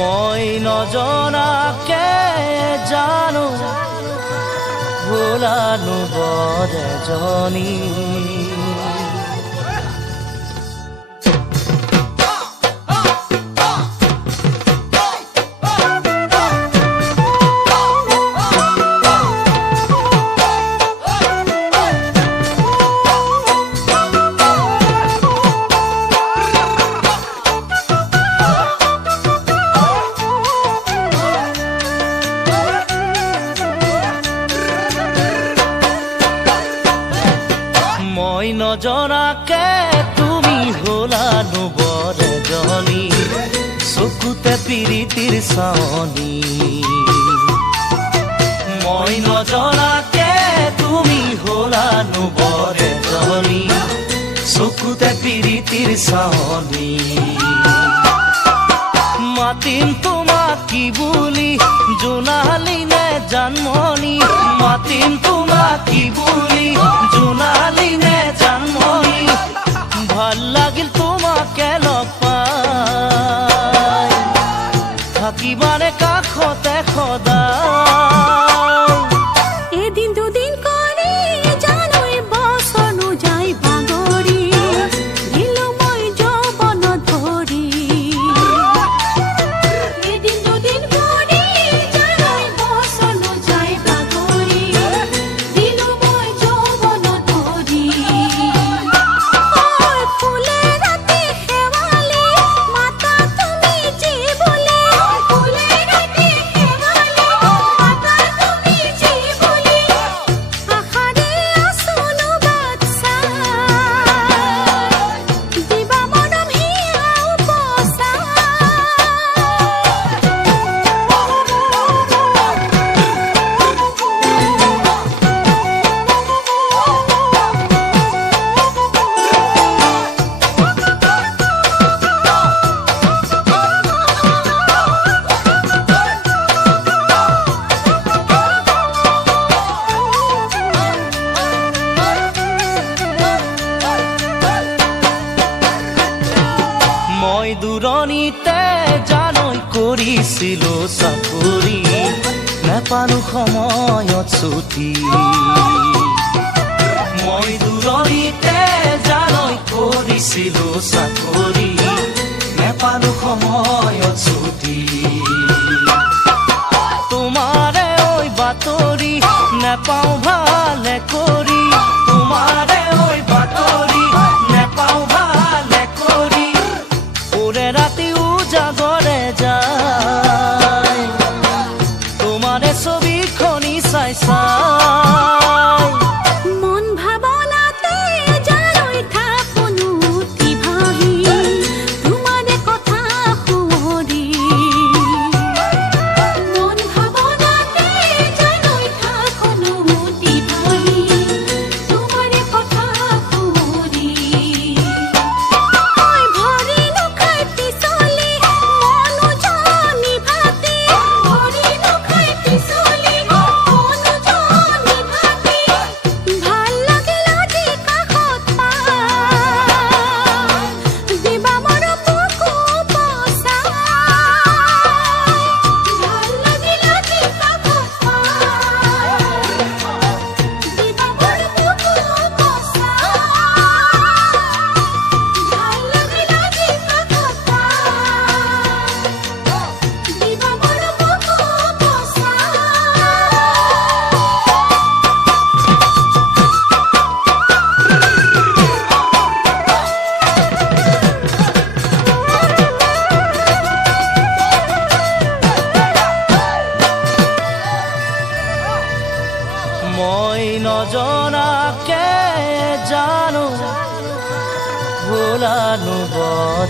মই নজনাকে জানো ভোলানো বৰ এজনী। মই নজনাকে তুমি হলানো বৰ এজনী, চকুতে পিৰিতিৰ চাৱনী। মই নজনাকে তুমি হলানো বৰ এজনী, চকুতে পিৰিতিৰ চাৱনী। মাতিম তোমাক কি বুলি জোনালী নে জানমণি, মাতিম তোমাক কি বুলি জোনালী নে জানমণি। ভাল লাগিল তোমাকে লগ পাই, থাকিবানে কাষতে সদায়। এদিন দুদিন কৰি জানুৱাৰী বছৰনো যাই বাগৰি, দিলো মই যৌৱন ধৰি। এদিন দুদিন কৰি জানুৱাৰী বছৰনো যাই বাগৰি, দিলো মই যৌৱন ধৰি। ফুলে ৰাতি শেৱালি মাতা তুমি যি বুলি, ফুলে ৰাতি শেৱালি মাতা তুমি যি বুলি। আশাৰে আছোনো বাট চাই, দিবা মৰম হিয়াও পচাই। মই দূৰণিতে জানৈ কৰিছিলো চাকৰি, নেপালো সময়ত ছুটি। মই দূৰণিতে জানৈ কৰিছিলো চাকৰি, নেপালো সময়ত ছুটি। তোমাৰে ঐ বাতৰি নেপাওঁ ভালে কৰি, তোমাৰে ঐ বাতৰি নেপাওঁ ভালে কৰি। ওৰে ৰাতি উজাগৰে যায়, তোমাৰে ছবিখনি চাই চাই। মন ভাবনাতে জানুৱাৰী থাকোনো উঠি ভাহি, তোমাৰে কথা শুৱৰি। মন ভাবনাতে জানুৱাৰী থাকোনো উঠি ভাহি, তোমাৰে কথা শুৱৰি। ভৰি নুখাই পিছলি মনো জানি ভাতি, ভৰি নুখাই পিছলি মনো জানি ভাতি। ভাল লাগিল আজি কাষত পাই, দিবা মৰম বুকু পচাই। ভাল লাগিল আজি কাষত পাই, দিবা মৰম বুকু পচাই। ভাল লাগিল আজি কাষত পাই, দিবা মৰম বুকু পচাই। মই নজনাকে জানো ভোলানো বৰ